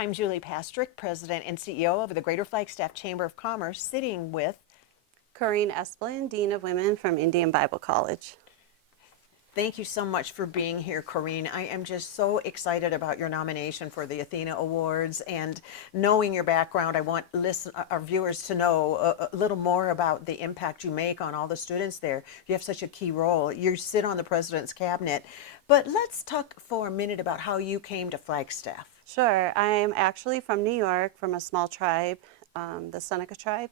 I'm Julie Pastrick, President and CEO of the Greater Flagstaff Chamber of Commerce, sitting with Coreen Esplin, Dean of Women from Indian Bible College. Thank you so much for being here, Coreen. I am just so excited about your nomination for the ATHENA Awards, and knowing your background, I want our viewers to know a little more about the impact you make on all the students there. You have such a key role. You sit on the President's Cabinet, but let's talk for a minute about how you came to Flagstaff. Sure, I'm actually from New York, from a small tribe, the Seneca tribe.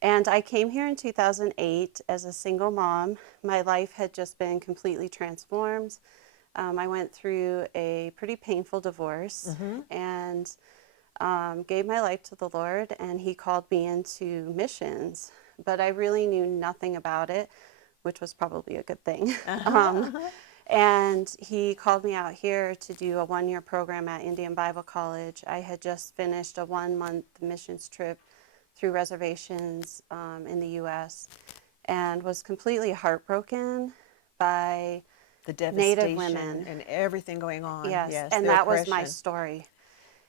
And I came here in 2008 as a single mom. My life had just been completely transformed. I went through a pretty painful divorce and gave my life to the Lord, and He called me into missions. But I really knew nothing about it, which was probably a good thing. And He called me out here to do a one-year program at Indian Bible College. I had just finished a 1-month missions trip through reservations in the U.S. and was completely heartbroken by the devastation Native women and everything going on. Yes, and that was my story.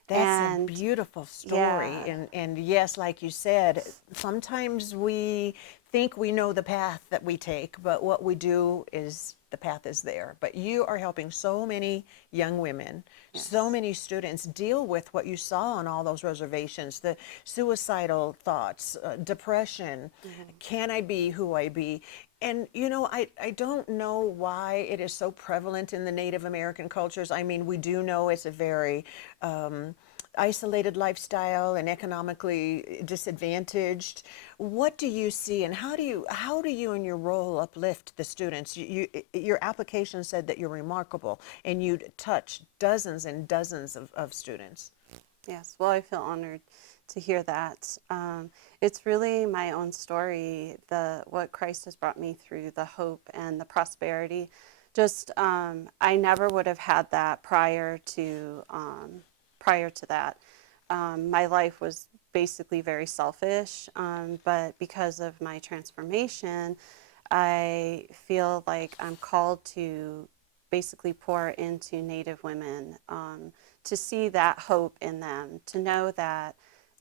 That's a beautiful story. Yeah. And yes, like you said, sometimes we think we know the path that we take, but what we do is the path is there. But you are helping so many young women, so many students deal with what you saw on all those reservations, the suicidal thoughts, depression, can I be who I be? And, you know, I don't know why it is so prevalent in the Native American cultures. I mean, we do know it's a very isolated lifestyle and economically disadvantaged. What do you see, and how do you in your role uplift the students? Your application said that you're remarkable and you'd touch dozens and dozens of students. Yes, well, I feel honored to hear that. It's really my own story, what Christ has brought me through, the hope and the prosperity. Just I never would have had that prior to that. My life was basically very selfish, but because of my transformation, I feel like I'm called to basically pour into Native women, to see that hope in them, to know that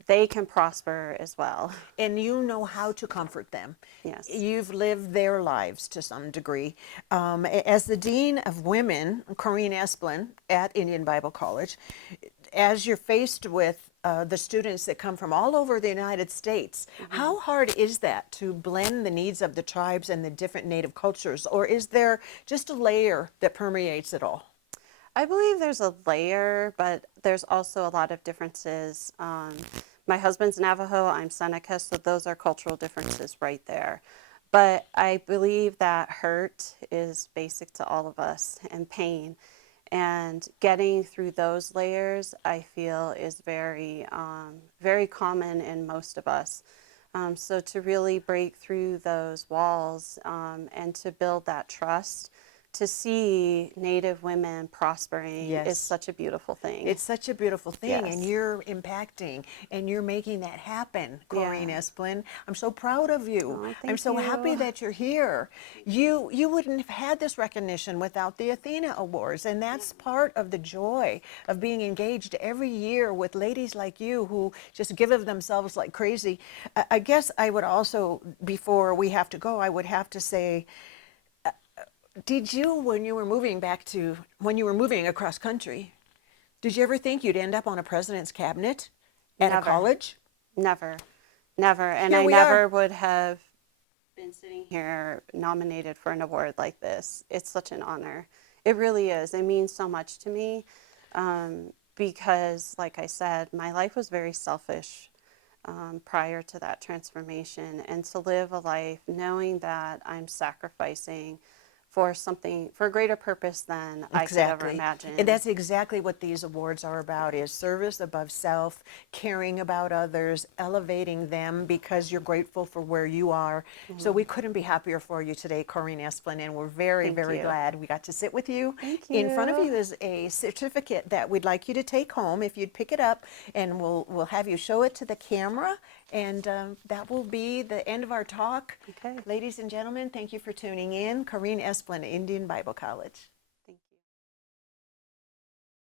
they can prosper as well. And you know how to comfort them. Yes. You've lived their lives to some degree. As the Dean of Women, Coreen Esplin, at Indian Bible College, as you're faced with the students that come from all over the United States, how hard is that to blend the needs of the tribes and the different Native cultures? Or is there just a layer that permeates it all? I believe there's a layer, but there's also a lot of differences. My husband's Navajo, I'm Seneca, so those are cultural differences right there. But I believe that hurt is basic to all of us, and pain. And getting through those layers, I feel, is very, very common in most of us. So to really break through those walls and to build that trust, to see Native women prospering is such a beautiful thing. It's such a beautiful thing, Yes. and you're impacting, and you're making that happen, Coreen Esplin. I'm so proud of you. Oh, I'm so thank happy you. that you're here. You wouldn't have had this recognition without the ATHENA Awards, and that's part of the joy of being engaged every year with ladies like you who just give of themselves like crazy. I guess I would also, before we have to go, I would have to say, did you, when you were moving across country, did you ever think you'd end up on a president's cabinet at a college? Never. And I never would have been sitting here nominated for an award like this. It's such an honor. It really is. It means so much to me because, like I said, my life was very selfish prior to that transformation. And to live a life knowing that I'm sacrificing for something, for a greater purpose than I could ever imagine. And that's exactly what these awards are about, is service above self, caring about others, elevating them because you're grateful for where you are. So we couldn't be happier for you today, Coreen Esplin, and we're very, very glad we got to sit with you. Thank you. In front of you is a certificate that we'd like you to take home if you'd pick it up, and we'll have you show it to the camera, and that will be the end of our talk. Okay. Ladies and gentlemen, thank you for tuning in. Coreen Esplin, Indian Bible College.